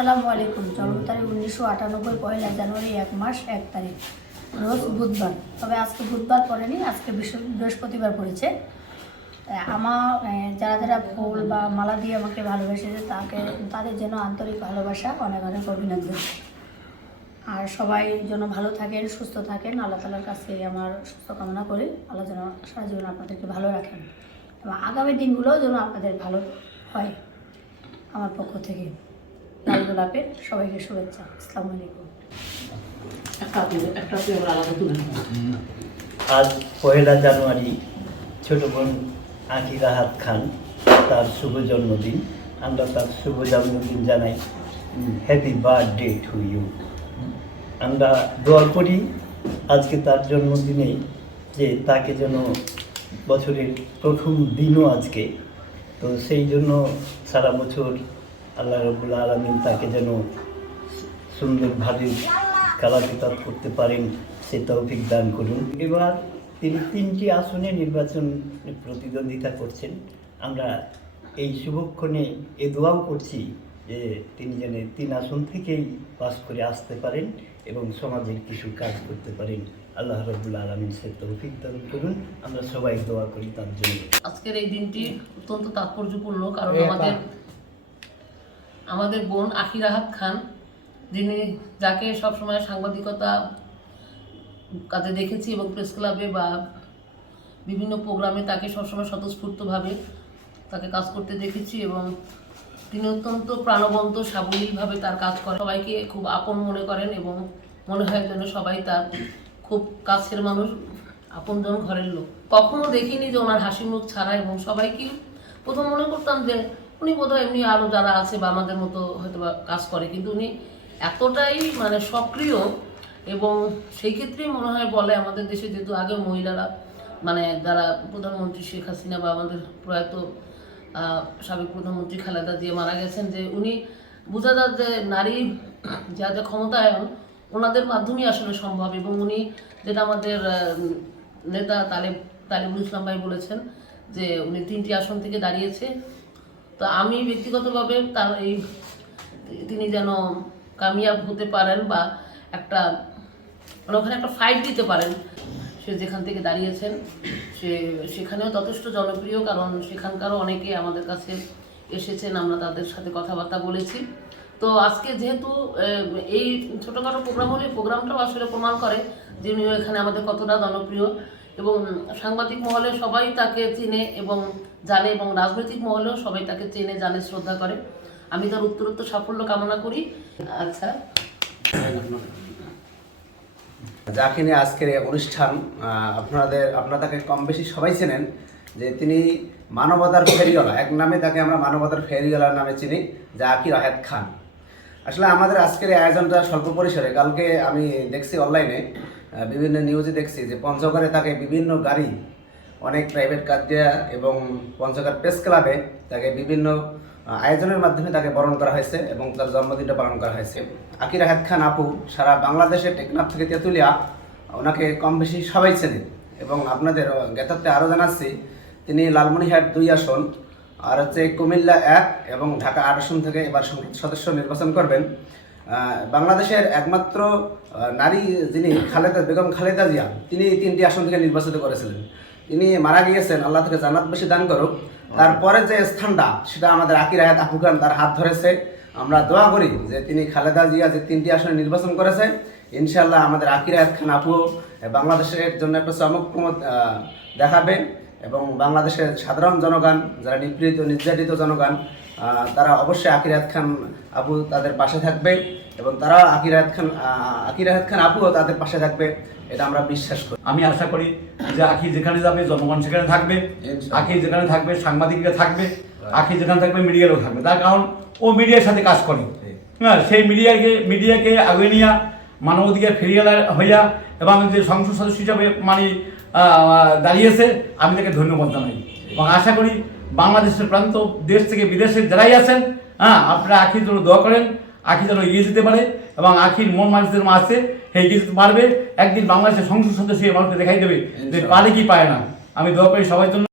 আসসালামু আলাইকুম। জন্ম তারিখ উনিশশো আটানব্বই, পয়লা জানুয়ারি, এক মাস, এক তারিখ। রোজ বুধবার। তবে আজকে বুধবার পড়েনি, আজকে বৃহস্প- বৃহস্পতিবার পড়েছে। আমার যারা যারা ফুল বা মালা দিয়ে আমাকে ভালোবেসেছে, তাকে তাদের জন্য আন্তরিক ভালোবাসা, অনেক অনেক অভিনন্দন। আর সবাই যেন ভালো থাকেন, সুস্থ থাকেন, আল্লাহ তালার কাছে আমার সুস্থ কামনা করি। আল্লাহ যেন সারা জীবন আপনাদেরকে ভালো রাখেন। এবং আগামী দিনগুলোও যেন আপনাদের ভালো হয় আমার পক্ষ থেকে। লাল গোলাপের সবাইকে শুভেচ্ছা। আসসালামু আলাইকুম। আজ পয়লা জানুয়ারি ছোট বোন আকি রাহাত খান তার শুভ জন্মদিন। আমরা তার শুভ জন্মদিন জানাই হ্যাপি বার্থডে টু ইউ আমরা দোয়া করি আজকে তার জন্মদিনে যে তাকে যেন বছরের প্রথম দিনও আজকে। তো সেই জন্য সারা বছর আল্লাহ রবুল্লা আলমিন তাকে যেন সুন্দরভাবে খেলা কিতাব করতে পারেন সে তৌফিক দান করুন। এবার তিনি তিনটি আসনে নির্বাচন প্রতিদ্বন্দ্বিতা করছেন। আমরা এই শুভক্ষণে এ দোয়াও করছি যে তিনি যেন তিন আসন থেকেই পাস করে আসতে পারেন এবং সমাজের কিছু কাজ করতে পারেন। আল্লাহ রবুল্লা আলমিন সে তৌফিক দান করুন। আমরা সবাই দোয়া করি তার জন্য। আজকের এই দিনটি অত্যন্ত তাৎপর্যপূর্ণ কারণ আমাদের আমাদের বোন আখিরাহাত খান, যিনি যাকে সবসময় সাংবাদিকতা কাজে দেখেছি এবং প্রেস ক্লাবে বা বিভিন্ন প্রোগ্রামে তাকে সবসময় স্বতঃস্ফূর্তভাবে তাকে কাজ করতে দেখেছি এবং তিনি অত্যন্ত প্রাণবন্ত, সাবলীলভাবে তার কাজ করে সবাইকে খুব আপন মনে করেন এবং মনে হয় যেন সবাই তার খুব কাছের মানুষ, আপনজন ঘরের লোক। কখনো দেখিনি যে ওনার হাসি মুখ ছাড়া এবং সবাইকে প্রথম মনে করতাম যে উনি বোধহয় এমনি আরও যারা আছে বা আমাদের মতো হয়তো বা কাজ করে, কিন্তু উনি এতটাই মানে সক্রিয় এবং সেই ক্ষেত্রেই মনে হয় বলে আমাদের দেশে যেহেতু আগে মহিলারা মানে যারা প্রধানমন্ত্রী শেখ হাসিনা বা আমাদের প্রয়াত সাবেক প্রধানমন্ত্রী খালেদা দিয়ে মারা গেছেন, যে উনি বোঝা যায় যে নারী যা যা ক্ষমতায়ন ওনাদের মাধ্যমেই আসলে সম্ভব এবং উনি যেটা আমাদের নেতা তালেব, তালেবুল ইসলাম ভাই বলেছেন যে উনি তিনটি আসন থেকে দাঁড়িয়েছে। তো আমি ব্যক্তিগতভাবে তার এই তিনি যেন কামিয়াব হতে পারেন বা একটা মানে ওখানে একটা ফাইট দিতে পারেন। সে যেখান থেকে দাঁড়িয়েছেন, সে সেখানেও যথেষ্ট জনপ্রিয়, কারণ সেখানকারও অনেকে আমাদের কাছে এসেছেন, আমরা তাদের সাথে কথাবার্তা বলেছি। তো আজকে যেহেতু এই ছোটোখাটো প্রোগ্রাম হলে প্রোগ্রামটাও আসলে প্রমাণ করে যে উনিও এখানে আমাদের কতটা জনপ্রিয়। এবং সাংবাদিক মহলে সবাই তাকে চেনে এবং জানে এবং রাজনৈতিক মহলেও সবাই তাকে চেনে, জানে, শ্রদ্ধা করে। আমি তার উত্তরোত্তর সাফল্য কামনা করি। আচ্ছা। যাকে নিয়ে আজকের অনুষ্ঠান আপনাদের আপনারা তাকে কম বেশি সবাই চেনেন যে তিনি মানবতার ফেরিওয়ালা। এক নামে তাকে আমরা মানবতার ফেরিওয়ালা নামে চিনি, জাকির আহেদ খান। আসলে আমাদের আজকের আয়োজনটা স্বল্প পরিসরে। কালকে আমি দেখছি অনলাইনে বিভিন্ন নিউজে দেখছি যে পঞ্চগড়ে তাকে বিভিন্ন গাড়ি, অনেক প্রাইভেট কার দেওয়া এবং পঞ্চগড় প্রেস ক্লাবে তাকে বিভিন্ন আয়োজনের মাধ্যমে তাকে বরণ করা হয়েছে এবং তার জন্মদিনটা পালন করা হয়েছে। আকির আহেদ খান আপু, সারা বাংলাদেশের টেকনাফ থেকে তেঁতুলিয়া, ওনাকে কম বেশি সবাই চেনে এবং আপনাদের জ্ঞাতার্থে আরও জানাচ্ছি, তিনি লালমনিহাট দুই আসন, আর হচ্ছে কুমিল্লা এক এবং ঢাকা আট আসন থেকে এবার সংসদ সদস্য নির্বাচন করবেন। বাংলাদেশের একমাত্র নারী যিনি খালেদা, বেগম খালেদা জিয়া, তিনি তিনটি আসন থেকে নির্বাচিত করেছিলেন। তিনি মারা গিয়েছেন, আল্লাহ থেকে জান্নাত বেশি দান করুক। তারপরে যে স্থানটা, সেটা আমাদের আকির আয়াত আফু খান তার হাত ধরেছে। আমরা দোয়া করি যে তিনি খালেদা জিয়া যে তিনটি আসনে নির্বাচন করেছে ইনশাল্লাহ আমাদের আকির আয়াত খান আপু বাংলাদেশের জন্য একটা চমকপ্রমোদ দেখাবে। এবং বাংলাদেশের সাধারণ জনগণ, যারা নিপীড়িত, নির্যাতিত জনগণ তারা অবশ্যই আকির খান আপু তাদের পাশে থাকবে এবং তারা আকির খান আহ, আকির আয়াত খান আপুও তাদের পাশে থাকবে এটা আমরা বিশ্বাস করি। আমি আশা করি যে আখি যেখানে যাবে জনগণ সেখানে থাকবে। আখি যেখানে থাকবে সাংবাদিকরা থাকবে আখি যেখানে থাকবে মিডিয়ারও থাকবে। তার কারণ ও মিডিয়ার সাথে কাজ করে। হ্যাঁ সেই মিডিয়াকে মিডিয়াকে আগে নিয়ে মানবাধিকার ফিরিয়ে হইয়া এবং যে সংসদ সদস্য হিসাবে মানে দাঁড়িয়েছে আমি তাকে ধন্যবাদ জানাই। এবং আশা করি বাংলাদেশের প্রান্ত দেশ থেকে বিদেশে যারাই আছেন হ্যাঁ আপনারা আখির জন্য দোয়া করেন আখি যেন এগিয়ে যেতে পারে এবং আখির মন মানুষদের মাঝে সেই এগিয়ে যেতে পারবে। একদিন বাংলাদেশের সংসদ সদস্য মানুষকে দেখাই দেবে যে পারে কি পায় না। আমি দোয়া করি সবার জন্য।